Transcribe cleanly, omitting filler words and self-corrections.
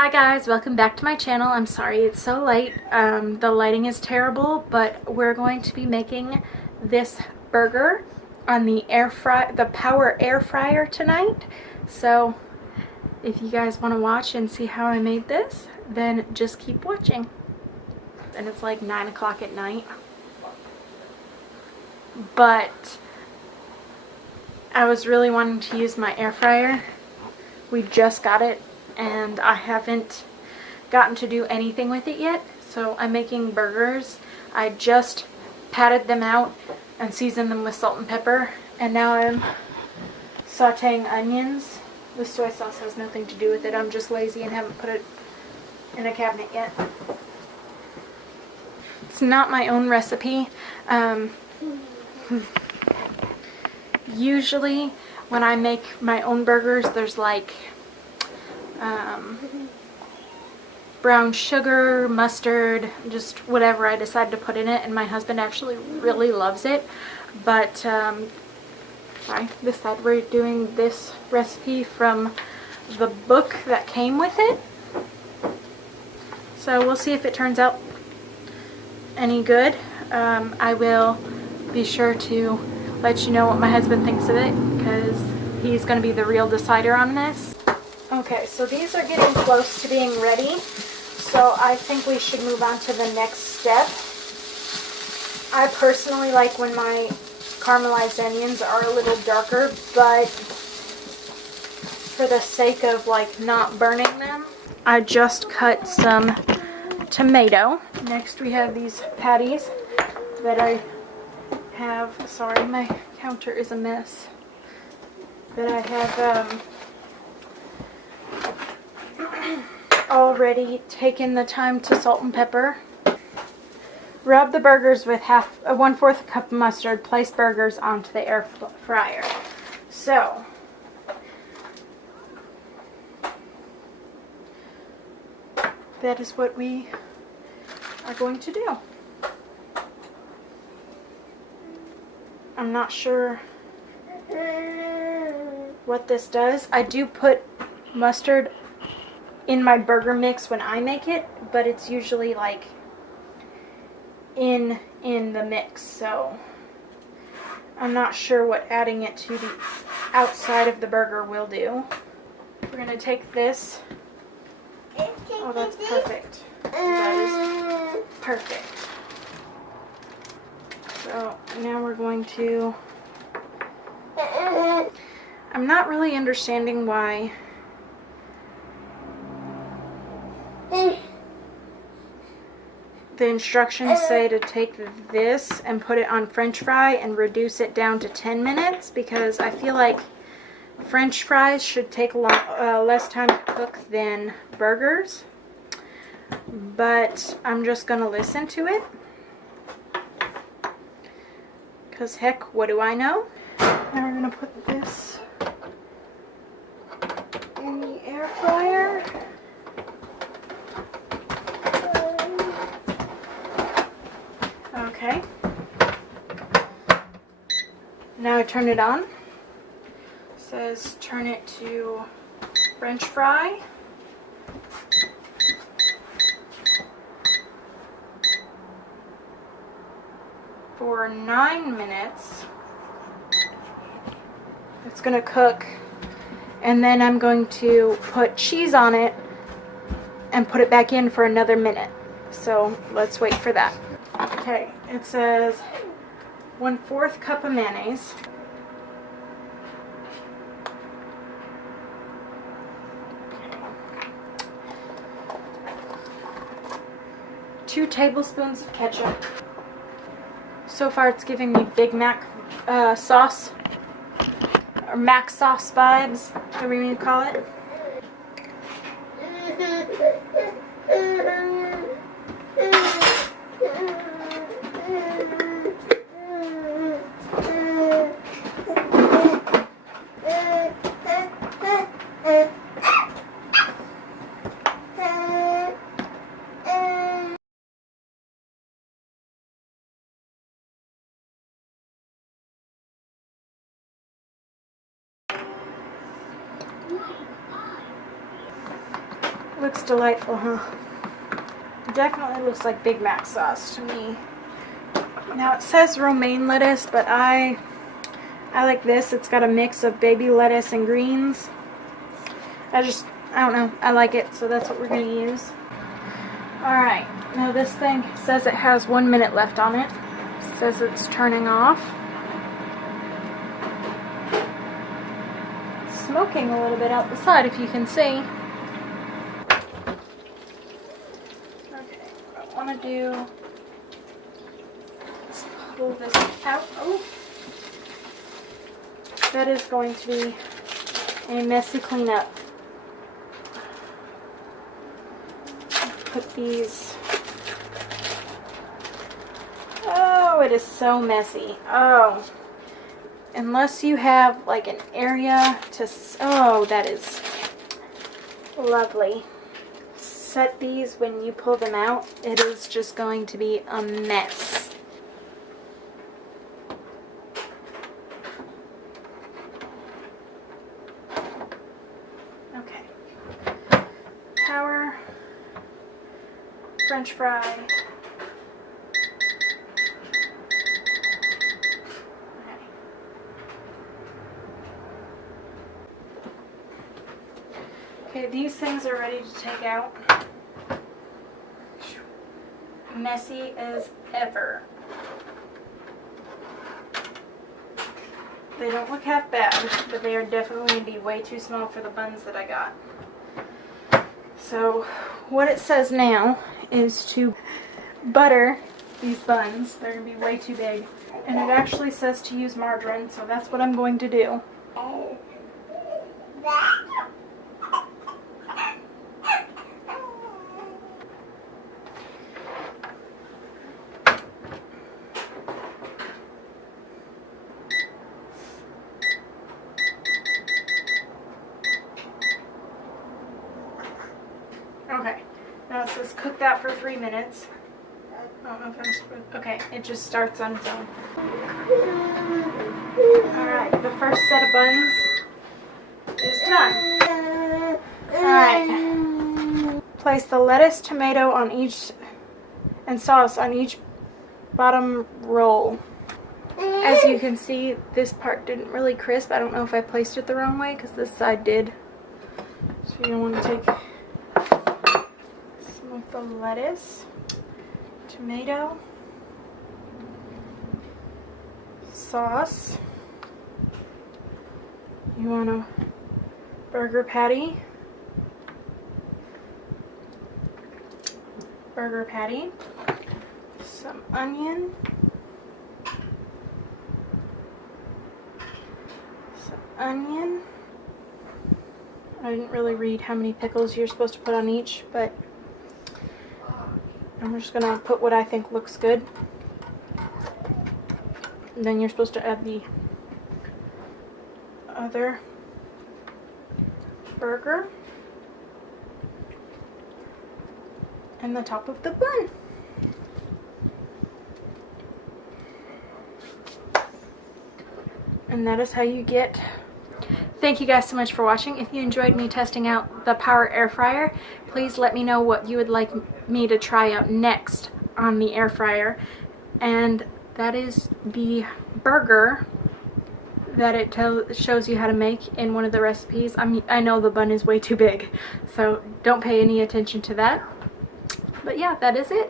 Hi guys, welcome back to my channel. I'm sorry it's so late. The lighting is terrible, but we're going to be making this burger on the power air fryer tonight. So if you guys want to watch and see how I made this, then just keep watching. And it's like 9 o'clock at night. But I was really wanting to use my air fryer. We just got it and I haven't gotten to do anything with it yet. So I'm making burgers. I just patted them out and seasoned them with salt and pepper, and now I'm sauteing onions. The soy sauce has nothing to do with it. I'm just lazy and haven't put it in a cabinet yet. It's not my own recipe. Usually when I make my own burgers, there's like brown sugar, mustard, just whatever I decide to put in it, and my husband actually really loves it. But sorry, this side, we're doing this recipe from the book that came with it, so we'll see if it turns out any good. I will be sure to let you know what my husband thinks of it, because he's going to be the real decider on this. Okay, so these are getting close to being ready, so I think we should move on to the next step. I personally like when my caramelized onions are a little darker, but for the sake of like not burning them, I just cut some tomato. Next we have these patties that I have, sorry my counter is a mess, that I have already taken the time to salt and pepper. Rub the burgers with 1/4 cup of mustard. Place burgers onto the air fryer. So that is what we are going to do. I'm not sure what this does. I do put mustard in my burger mix when I make it, but it's usually like in the mix, so I'm not sure what adding it to the outside of the burger will do. We're gonna take this. Oh, that's perfect. That is perfect. So now we're going to, I'm not really understanding why the instructions say to take this and put it on French fry and reduce it down to 10 minutes, because I feel like French fries should take less time to cook than burgers. But I'm just going to listen to it, because heck, what do I know? Now we're going to put this in the air fryer. Okay. Now I turn it on. It says turn it to French fry. For 9 minutes. It's going to cook, and then I'm going to put cheese on it and put it back in for another minute. So let's wait for that. Okay, it says 1/4 cup of mayonnaise. Okay. 2 tablespoons of ketchup. So far it's giving me Big Mac sauce, or Mac sauce vibes, whatever you want to call it. Looks delightful, huh? Definitely looks like Big Mac sauce to me. Now it says romaine lettuce, but I like this. It's got a mix of baby lettuce and greens. I don't know. I like it, so that's what we're going to use. Alright, now this thing says it has 1 minute left on it. It says it's turning off. It's smoking a little bit out the side, if you can see. Okay, what I want to do is pull this out. Oh, that is going to be a messy cleanup. Put these. Oh, it is so messy. Oh, unless you have like an area to, oh, that is lovely. Set these when you pull them out. It is just going to be a mess. Okay. Power. French fry. Okay, these things are ready to take out. Messy as ever. They don't look half bad, but they are definitely going to be way too small for the buns that I got. So what it says now is to butter these buns. They're going to be way too big. And it actually says to use margarine, so that's what I'm going to do. Okay, now it says cook that for 3 minutes. I don't know if I'm supposed to, okay, it just starts on its own. Alright, the first set of buns is done. Alright, place the lettuce, tomato on each, and sauce on each bottom roll. As you can see, this part didn't really crisp. I don't know if I placed it the wrong way, because this side did. So you don't want to take some of the lettuce, tomato, sauce. You want a burger patty, some onion, I didn't really read how many pickles you're supposed to put on each, but I'm just gonna put what I think looks good. And then you're supposed to add the other burger and the top of the bun. And that is how you get. Thank you guys so much for watching. If you enjoyed me testing out the Power Air Fryer, please let me know what you would like me to try out next on the air fryer. And that is the burger that it shows you how to make in one of the recipes. I know the bun is way too big, so don't pay any attention to that. But yeah, that is it.